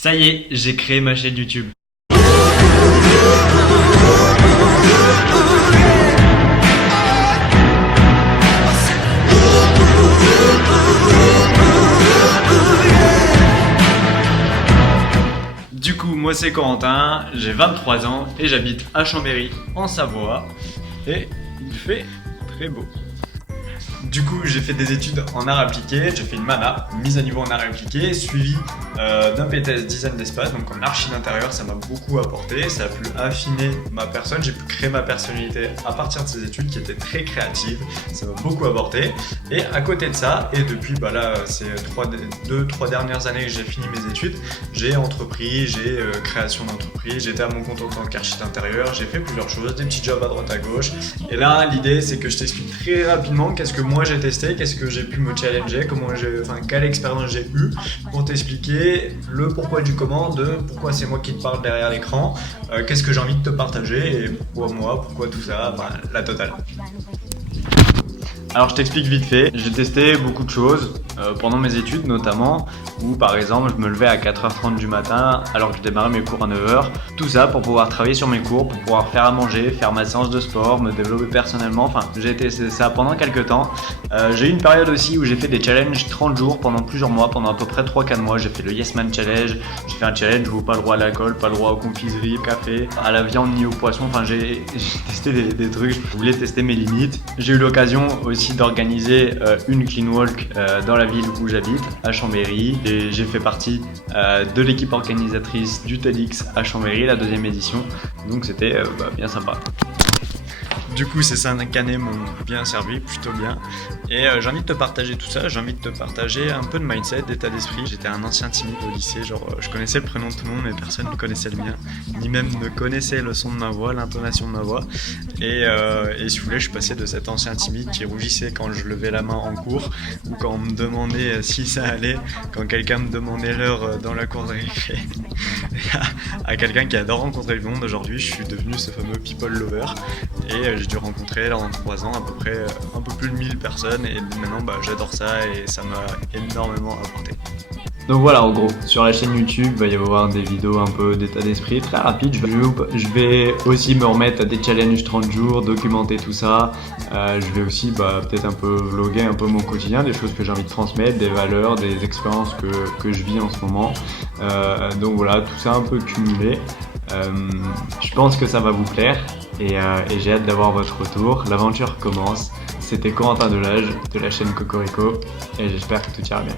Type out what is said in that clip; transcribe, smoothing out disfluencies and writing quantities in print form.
Ça y est, j'ai créé ma chaîne YouTube. Du coup, moi c'est Corentin, j'ai 23 ans et j'habite à Chambéry, en Savoie. Et il fait très beau. Du coup, j'ai fait des études en arts appliqués, j'ai fait une MANA, mise à niveau en arts appliqués, suivi d'un BTS design d'espace, donc en archi d'intérieur. Ça m'a beaucoup apporté, ça a pu affiner ma personne, j'ai pu créer ma personnalité à partir de ces études qui étaient très créatives, ça m'a beaucoup apporté. Et à côté de ça, et depuis là, ces 2-3 dernières années que j'ai fini mes études, j'ai entrepris, j'ai création d'entreprise, j'étais à mon compte en tant qu'archi d'intérieur, j'ai fait plusieurs choses, des petits jobs à droite à gauche. Et là, l'idée c'est que je t'explique très rapidement qu'est-ce que moi j'ai testé, qu'est-ce que j'ai pu me challenger, quelle expérience j'ai eu pour t'expliquer le pourquoi du comment, de pourquoi c'est moi qui te parle derrière l'écran, qu'est-ce que j'ai envie de te partager et pourquoi moi, pourquoi tout ça, la totale. Alors je t'explique vite fait, j'ai testé beaucoup de choses pendant mes études notamment, où par exemple je me levais à 4h30 du matin alors que je démarrais mes cours à 9h. Tout ça pour pouvoir travailler sur mes cours, pour pouvoir faire à manger, faire ma séance de sport, me développer personnellement, enfin j'ai testé ça pendant quelques temps. J'ai eu une période aussi où j'ai fait des challenges 30 jours pendant plusieurs mois, pendant à peu près 3-4 mois. J'ai fait le Yes Man Challenge, j'ai fait un challenge où pas le droit à l'alcool, pas le droit aux confiseries, au café, à la viande ni au poisson, enfin j'ai testé des trucs, je voulais tester mes limites. J'ai eu l'occasion aussi d'organiser une clean walk dans la ville où j'habite, à Chambéry, et j'ai fait partie de l'équipe organisatrice du TEDx à Chambéry, la 2e édition, donc c'était bien sympa. Du coup, ces 5 années m'ont bien servi, plutôt bien. Et j'ai envie de te partager tout ça, j'ai envie de te partager un peu de mindset, d'état d'esprit. J'étais un ancien timide au lycée, je connaissais le prénom de tout le monde mais personne ne connaissait le mien, ni même ne connaissait le son de ma voix, l'intonation de ma voix. Et si vous voulez, je suis passé de cet ancien timide qui rougissait quand je levais la main en cours, ou quand on me demandait si ça allait, quand quelqu'un me demandait l'heure dans la cour de récré, à quelqu'un qui adore rencontrer du monde. Aujourd'hui, je suis devenu ce fameux people lover, et j'ai dû rencontrer là en 3 ans à peu près un peu plus de 1000 personnes, et maintenant j'adore ça et ça m'a énormément apporté. Donc voilà, en gros, sur la chaîne YouTube, il va y avoir des vidéos un peu d'état d'esprit très rapides. Je vais aussi me remettre à des challenges 30 jours, documenter tout ça. Je vais aussi peut-être un peu vlogger un peu mon quotidien, des choses que j'ai envie de transmettre, des valeurs, des expériences que je vis en ce moment. Donc voilà, tout ça un peu cumulé. Je pense que ça va vous plaire et j'ai hâte d'avoir votre retour. L'aventure commence. C'était Corentin Delage de la chaîne Cocorico et j'espère que tout ira bien.